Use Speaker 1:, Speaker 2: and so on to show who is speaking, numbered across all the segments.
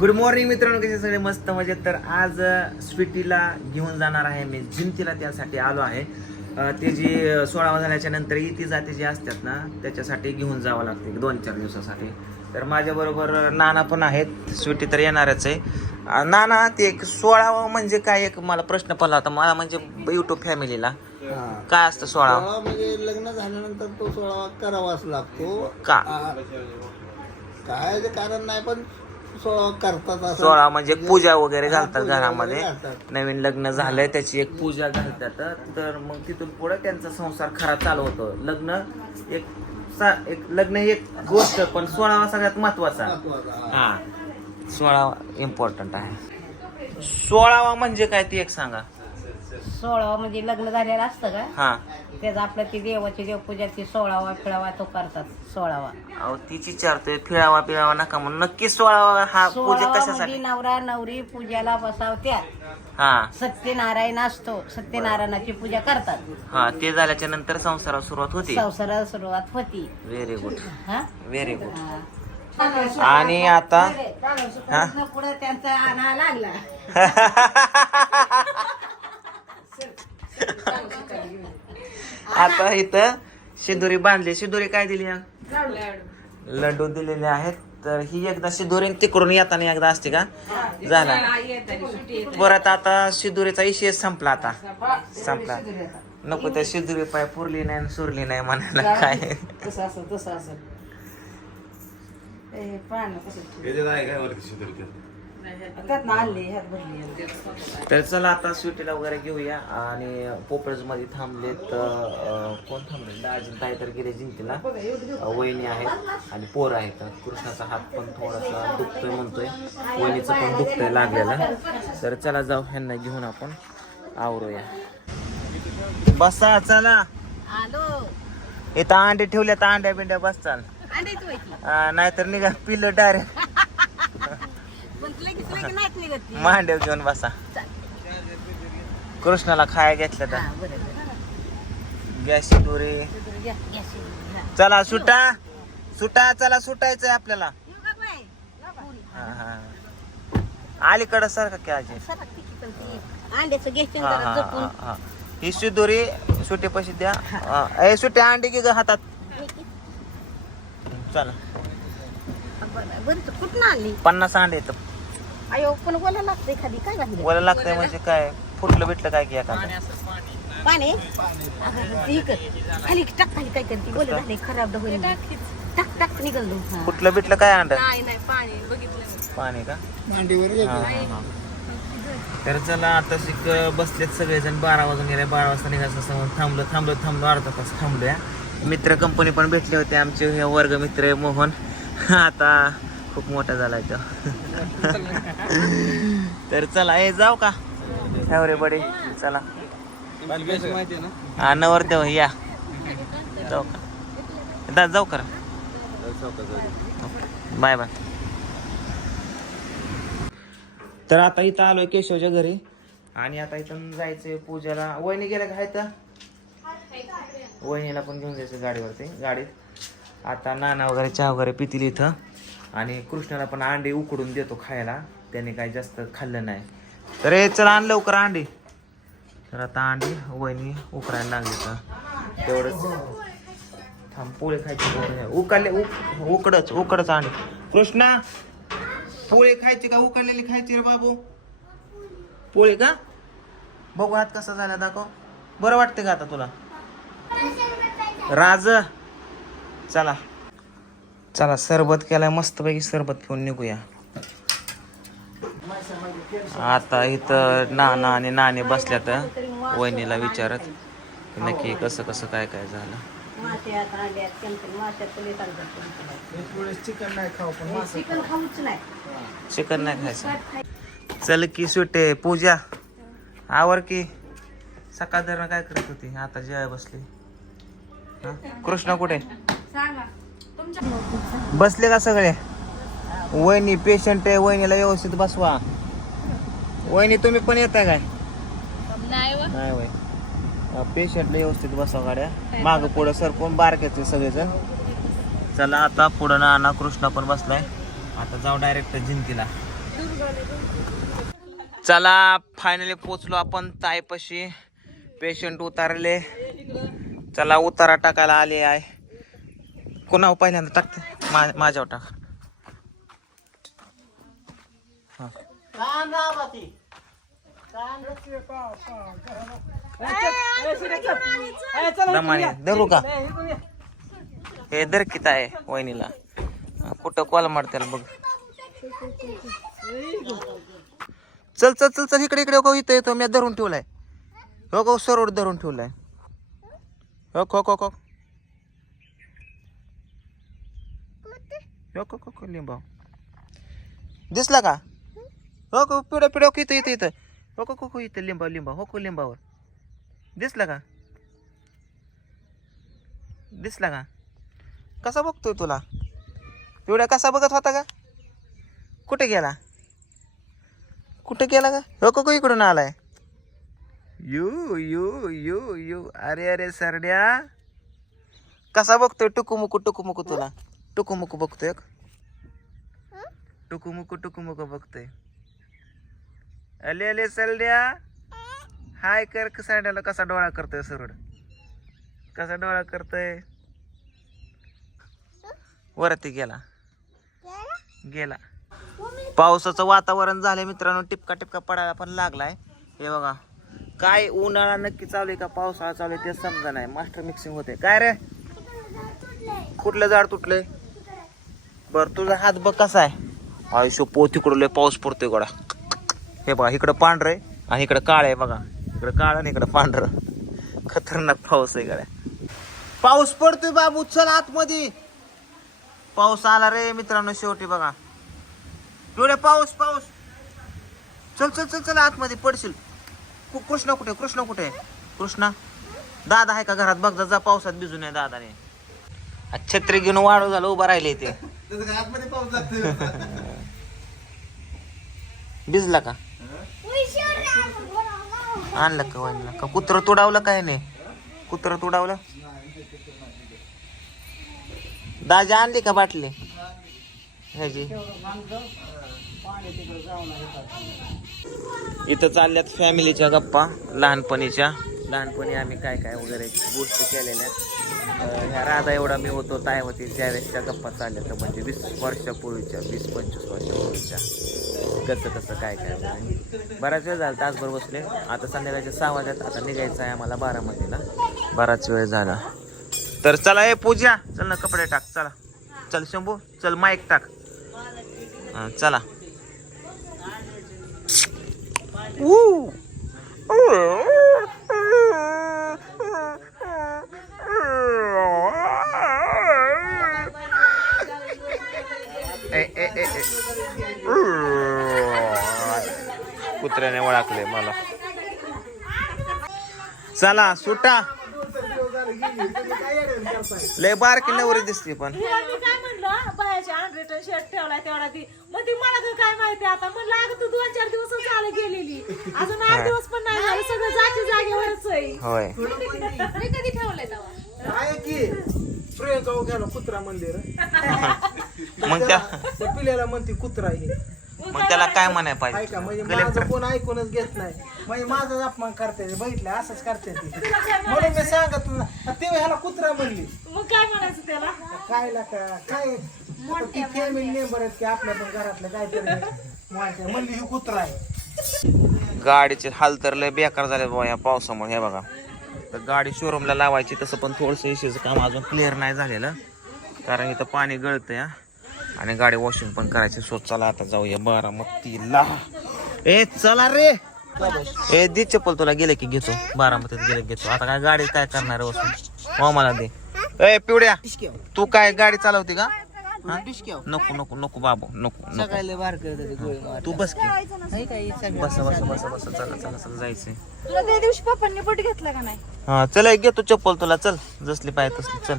Speaker 1: Good morning मित्रांनो कसे सगळे? मस्त मजेत. तर आज स्वीटीला घेऊन जाणार आहे मी. जिंतीला त्यासाठी आलो आहे. ते जी सोळावा झाल्याच्यानंतर इती जाती जी असतात ना त्याच्यासाठी घेऊन जावं लागते दोन चार दिवसासाठी. तर माझ्याबरोबर नाना पण आहेत. स्वीटी तर येणारच आहे. नाना ते एक सोळावा म्हणजे काय एक मला प्रश्न पडला होता. मला म्हणजे युट्यूब फॅमिलीला काय असतं सोळावा
Speaker 2: सोळा म्हणजे लग्न झाल्यानंतर तो सोळा करावाच लागतो.
Speaker 1: का?
Speaker 2: काय कारण नाही पण सोळा करतात असं.
Speaker 1: सोळा म्हणजे पूजा वगैरे घालतात
Speaker 2: पूजा
Speaker 1: घरामध्ये.
Speaker 2: वगैरे घालतात.
Speaker 1: नवीन लग्न झालंय त्याची एक पूजा घालतात. तर मग तिथून पुढे त्यांचा संसार खरा चालू होतो. लग्न एक सा- एक लग्न ही एक गोष्ट पण सोळावा सगळ्यात महत्त्वाचा.
Speaker 2: महत्वाचं, हा.
Speaker 1: हा. सोळावा इम्पॉर्टंट आहे. सोळावा म्हणजे काय ते एक सांगा.
Speaker 3: सोळावा म्हणजे लग्न झालेलं असतं का
Speaker 1: हा
Speaker 3: त्याचं आपलं ती देवाची देवपूजा ती सोळावा फिळावा तो करतात सोळावा
Speaker 1: अहो तीच विचारतोय फिरावा पिळावा नका म्हणून नक्की सोळावा हा पूजा
Speaker 3: सोळावा म्हणजे
Speaker 1: कशासाठी
Speaker 3: नवरा नवरी पूजाला बसावत्या
Speaker 1: हा
Speaker 3: सत्यनारायण असतो सत्यनारायणाची पूजा करतात
Speaker 1: हा ते झाल्याच्यानंतर संसाराला सुरुवात होती
Speaker 3: संसाराला सुरुवात होती
Speaker 1: व्हेरी गुड
Speaker 3: हा
Speaker 1: व्हेरी गुड
Speaker 3: हा.
Speaker 1: आणि आता हा?
Speaker 3: पुढे त्यांचा आणा लागला
Speaker 1: आता इथं शिदोरी बांधली. शिदोरी काय दिली? लड्डू दिलेले आहेत. तर ही एकदा शिदोरी तिकडून येताना एकदा असते का? झाला परत आता शिदोरीचा विषय संपला आता. संपला. नको त्या शिदोरी पाय पुरली नाही आणि सुरली नाही म्हणायला काय.
Speaker 3: तसं असं त्यात आणली ह्यात भरली
Speaker 1: तर चला आता स्वीटीला वगैरे घेऊया. आणि पोपळजमध्ये थांबले तर कोण थांबले ताई तर गेले जिंतीला. वहिनी आहेत आणि पोर आहेत. कृष्णाचा हात पण थोडासा दुखतोय म्हणतोय. वहिनीचं पण दुखतोय लागलेला. तर चला जाऊ ह्यांना घेऊन आपण आवरूया. बसा चला.
Speaker 3: आलो.
Speaker 1: इथं अंडे ठेवले तर अंड्या बिंड्या
Speaker 3: याची.
Speaker 1: अं, नाहीतर निघा पिलं डायरेक्ट
Speaker 3: नाहीत निघत ती.
Speaker 1: मांड्या घेऊन बसा कृष्णाला खाया घेतलं तर
Speaker 3: बरं, बरं.
Speaker 1: गॅसची दोरी
Speaker 3: बरं, घ्या, घ्या शिवून, घ्या.
Speaker 1: चला सुटा सुटा चला सुटायचंय आपल्याला
Speaker 3: येऊ का बाई? येऊ का? पुरी.
Speaker 1: हा, हा. अलीकडं सारखं की आजी
Speaker 3: सरक तिची पण ती. अंड्याचं घ्यायचं
Speaker 1: हा,
Speaker 3: जरा
Speaker 1: हा,
Speaker 3: जपून
Speaker 1: हा, हा. ही शिदोरी सुटे पैसे द्या हा. ए सुटे अंडे की ग हातात चला
Speaker 3: बरं बरं, तू कुठून आणली
Speaker 1: पन्नास अंडे येतं
Speaker 3: अयो पण बोला लागतं एखादी काय
Speaker 1: बोला लागतंय म्हणजे काय? फुटलं बिटलं काय की एखादं?
Speaker 3: पाणी? ती कर. खाली टाक खाली काय करते? बोल झाले खराब होईल टाक टाक निघल दो हा.
Speaker 1: फुटलं बिटलं काय अंड
Speaker 3: नाही नाही पाणी. बघितलं
Speaker 1: पाणी का?
Speaker 2: मांडीवर
Speaker 1: हा. हा, हा. तर चला आता शिक बसलेत सगळेजण. बारा वाजून गेले बारा वाजता निघायचं समोर थांबलो थांबलो थांबलो अर्धा तास थांबलोया. मित्र कंपनी पण भेटले होते आमचे हे वर्ग मित्र मोहन. आता खूप मोठा झालाय तो. तर चला ए जाऊ का? रे बडे चला. हा नवर देव या. जाऊ का? दा जाऊ करा. Bye bye. तर आता इथं आलोय केशवच्या घरी. आणि आता इथं जायचंय पूजेला. वहिनी गेल्या का तर वहिनीला पण घेऊन जायचं गाडीवरती गाडीत. आता नाना वगैरे चहा वगैरे पितील इथं. आणि कृष्णाला पण अंडे उकडून देतो खायला. त्याने काही जास्त खाल्लं नाही. तर हे चला आण लवकर अंडी. तर आता अंडी वहिनी उकडायला लागली तर तेवढंच. थांब पोळी खायची उकडले उक उकडच उकडच अंडी. कृष्णा पोळी खायची का? उकडलेली खायची रे बाबू. पोळी का? बघू हात कसा झाला दाखव. बरं वाटतं का आता तुला? राज चला. चला सरबत केलाय मस्तपैकी सरबत पिऊन निघूया. आता इथं नाना आणि नाणी बसल्यात वहिनीला विचारत नक्की कसं कसं काय काय झालं?
Speaker 2: चिकन नाही
Speaker 1: खायचं. चल की सुटे पूजा. आवर की. सकाळ दरम्यान काय करत होती? आता जेवाय बसली. कृष्ण कृष्णा कुठे? बसले का सगळे? वहिनी पेशंट आहे वहिनीला व्यवस्थित बसवा. वहिनी तुम्ही पण येताय काय? नाही वय. पेशंटला व्यवस्थित बसवा गाड्या. माग पुढं सरकून बारक्याचे सगळेजण. चला आता पुढं नाना कृष्णा पण बसलाय. आता जाऊ डायरेक्ट जिंतीला. चला फायनली पोचलो आपण तायपशी पेशंट उतारले. चला उतारा टाकायला आले आहे. कुणावर पहिल्यांदा टाकते? मा माझ्यावर टाक. हा. दमाने. धरू का? हे दर किती आहे वहिनीला. हा, कुठं कॉल मारते बघ. चल चल चल चल इकडे इकडे हो इथं येतो मी धरून ठेवलाय. हो गो सरोड धरून ठेवलाय. हो खो खो खो. हो खो खो खो लिंबा दिसला का? हो को पिढ्या पिढ्या इथं इथं इथं. हो को खो इथं लिंबा लिंबा हो को लिंबावर. दिसला का? दिसला का? कसा बघतोय तुला? पिवड्या कसा बघत होता का? कुठे गेला? कुठे गेला का? हो को इकडून आलाय. यू यू यू यू. अरे अरे सरड्या. कसा बघतोय टुकुमुकू टुकुमुकू तुला? टुकुमुकू बघतोय? टुकुमुकू टुकुमुकू बघतोय. अले अले सरड्या हाय कर सरड्याला कसा डोळा करतोय सरड? कसा डोळा करतोय? वरती गेला. गेला? पावसाचं वातावरण झालंय मित्रांनो टिपका टिपका पडायला पण लागलाय. हे बघा काय उन्हाळा नक्की चालू आहे का? पावसाळा चालू आहे ते समजा नाही. मास्टर मिक्सिंग होते. काय रे? कुठलं झाड तुटलंय? बर तुझा हात बघ कसा आहे. आयुष्य पो तिकडं लय पाऊस पडतोय गोडा हे बघा इकडं पांढरं आहे आणि इकडं काळ आहे बघा. इकडं काळ आणि इकडं पांढरं. खतरनाक पाऊस आहे गड्या. पाऊस पडतोय बाबू चल आतमध्ये. पाऊस आला रे मित्रांनो शेवटी बघा. एवढ्या पाऊस पाऊस. चल चल चल चल आतमध्ये पडशील. कु- कृष्णा कुठे कृष्णा कुठे? कृष्णा? दादा आहे का घरात? बघ जा, पावसात भिजून आहे दादाने. छत्री घेऊन वाढव झालं उभं राहिले ते.
Speaker 2: त्याचं काय आतमध्ये पाऊस
Speaker 1: भिजला का? आणलं का वहिनीला? का कुत्र तुडावलं काय नाही? कुत्र तुडावलं? दाजी आणली का बाटली? ह्याची? इथं चालल्यात फॅमिलीच्या गप्पा लहानपणीच्या. लहानपणी आम्ही काय काय वगैरे गोष्टी केलेल्या. ह्या राधा एवढा मी होतो ताय होती त्यावेळेसच्या गप्पा चालल्या तर म्हणजे वीस वर्षापूर्वीच्या वीस पंचवीस वर्षापूर्वीच्या. कसं कसं काय काय वगैरे. बराच वेळ झाला तासभर बसले. आता संध्याकाळच्या सहा वाजल्यात आता निघायचं आहे आम्हाला बारामतीला. बराच वेळ झाला. तर चला हे पूजा चल ना कपडे टाक चला. चल शंभू चल माईक टाक. हां चला. Woo! कुत्र्याने ओळखले मला. चला सुटा. लय बारकी नवरी दिसते पण.
Speaker 4: अनरिटर्न शर्ट ठेवलाय तेवढा ती. मग ती मला काय माहिती आता? म्हणलं अगं तू दोन चार दिवस झाले गेलेली. अजून आठ दिवस पण नाही सगळं जागी जागेवरच आहे.
Speaker 1: होय.
Speaker 4: मी कधी ठेवलंय तेव्हा
Speaker 2: आहे की प्रियंका घ्यायला कुत्रा मंदिर
Speaker 1: मग त्या
Speaker 2: त्या पिल्याला म्हणते कुत्रा हे
Speaker 1: मग त्याला काय म्हणाय
Speaker 2: ऐका
Speaker 1: पाहिजे?
Speaker 2: म्हणजे
Speaker 1: कलेक्टर
Speaker 2: माझं कोण ऐकूनच घेत नाही. म्हणजे माझाच अपमान करते बघितलं? असंच करते ती. म्हणून मी सांगत तुला ते ह्याला कुत्रा म्हणली.
Speaker 4: मग काय म्हणायचं त्याला?
Speaker 2: काय का काय ती फॅमिली मेंबर आहेत की आपल्या पण घरातलं काहीतरी म्हणते. म्हणली ही कुत्रा आहे.
Speaker 1: गाडीचे हाल तर लय बेकार झाले बाबा या पावसामुळे हे बघा. तर गाडी शोरूमला लावायची तसं पण थोडंसं इशूचं काम अजून क्लिअर नाही झालेलं. कारण इथं पाणी गळतं या आणि गाडी वॉशिंग पण करायची सो चला आता जाऊया. बारामतीला ए चला रे. ए दे चप्पल तुला गेले की घेतो. बारामतीत गेले घेतो. आता काय गाडी काय करणार आहे वसून हो मला दे. ए पिवड्या तू काय गाडी चालवते का? हा? नको नको नको बाबू नको नको. तू बस की. बस बस बस बस चला चला चला जायचंय.
Speaker 4: तुला त्या दिवशी पप्पांनी पट घेतला का नाही?
Speaker 1: हा चल एक घेतो चप्पल तुला चल. जसली पाहिजे तसली चल.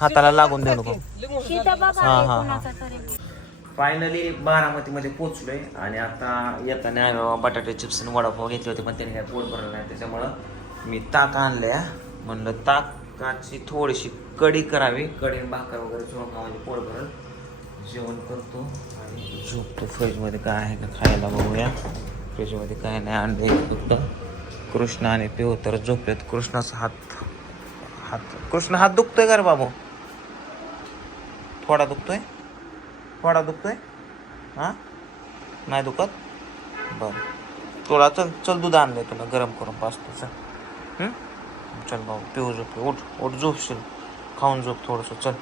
Speaker 1: हाताला लागून देऊ नको. हा हा हा. फायनली बारामतीमध्ये पोहोचलोय आणि आता येताना आम्ही बाबा बटाटे चिप्स आणि वडापाव घेतले होते पण त्याने काय पोट भरलं नाही. त्याच्यामुळं मी ताक आणलंय. म्हणलं ताकाची थोडीशी कढी करावी. आणि भाकर वगैरे चोळून म्हणजे पोट भरल जेवण करतो आणि झोपतो. फ्रीजमध्ये काय आहे का खायला बघूया. फ्रीजमध्ये काय नाही अंडे फक्त. कृष्ण आणि पिऊ तर झोपलेत. कृष्णाचा हात हात कृष्ण हात दुखतोय का रे बाबू? थोडा दुखतोय? थोडा दुखतोय? हां? नाही दुखत? बरं. तुला चल चल दूध आणलंय तुला गरम करून पाचतो चल हं? चल भाऊ पिऊ झोप उठ उठ झोपशील खाऊन झोप थोडंसं चल.